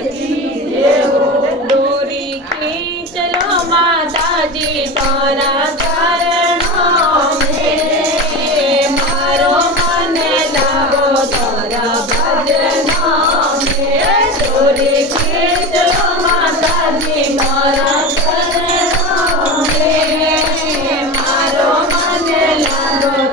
डोरी खींचलो माताजी तारा चरणों में मारो मन लागो तारा भजनों में डोरी खींचलो माताजी तारा चरणों में मारो मन लागो तारा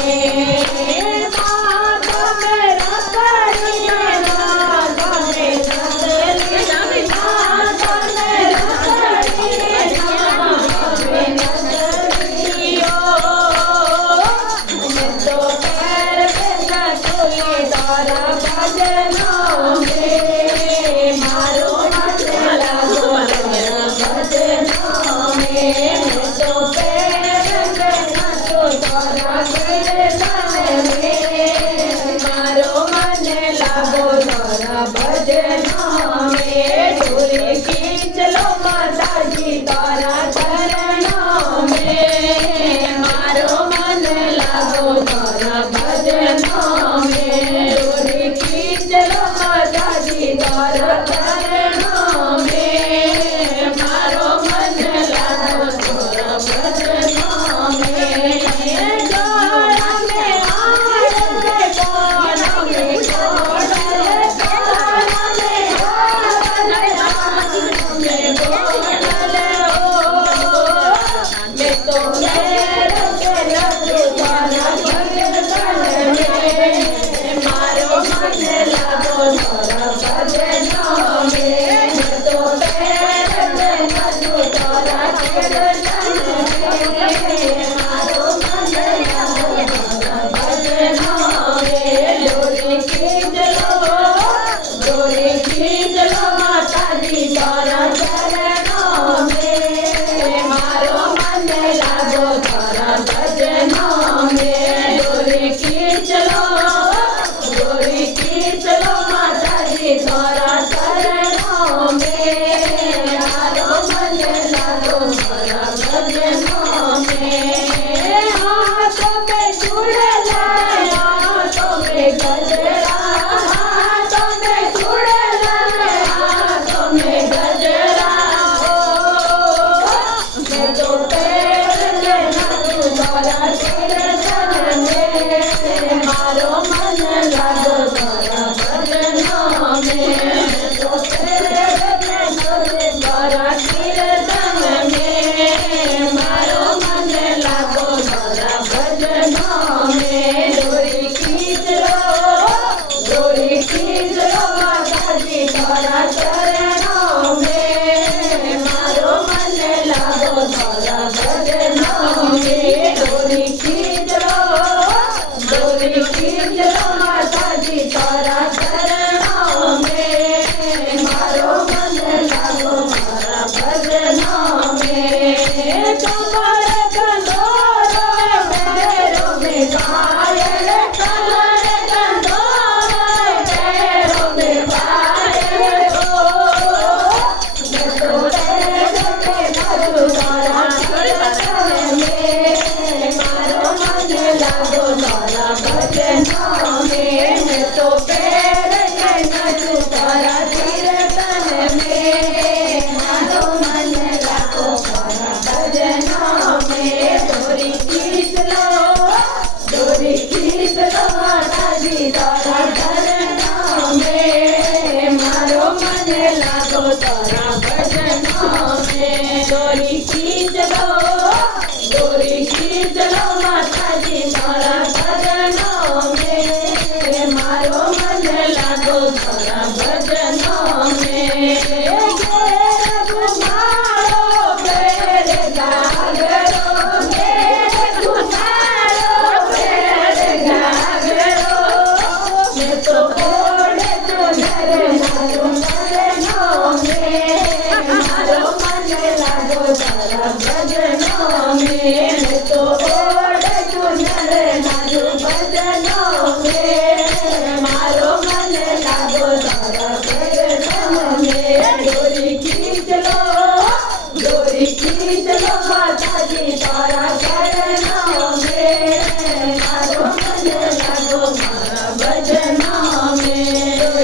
भजनों में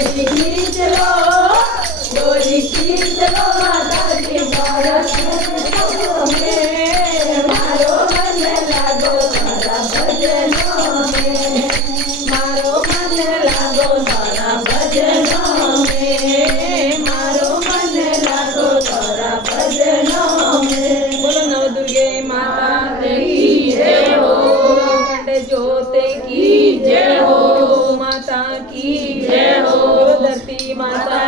डोरी खींच लो माताजी मारा भजनों में मारो मन लागो तारा भजनों में मारो मन लागो तारा भजनों में मारो मन लागो तारा भजनों में। बोलो नवदुर्गे माता की जय हो, अखंड ज्योति की जय हो, माता की जय हो, धरती माता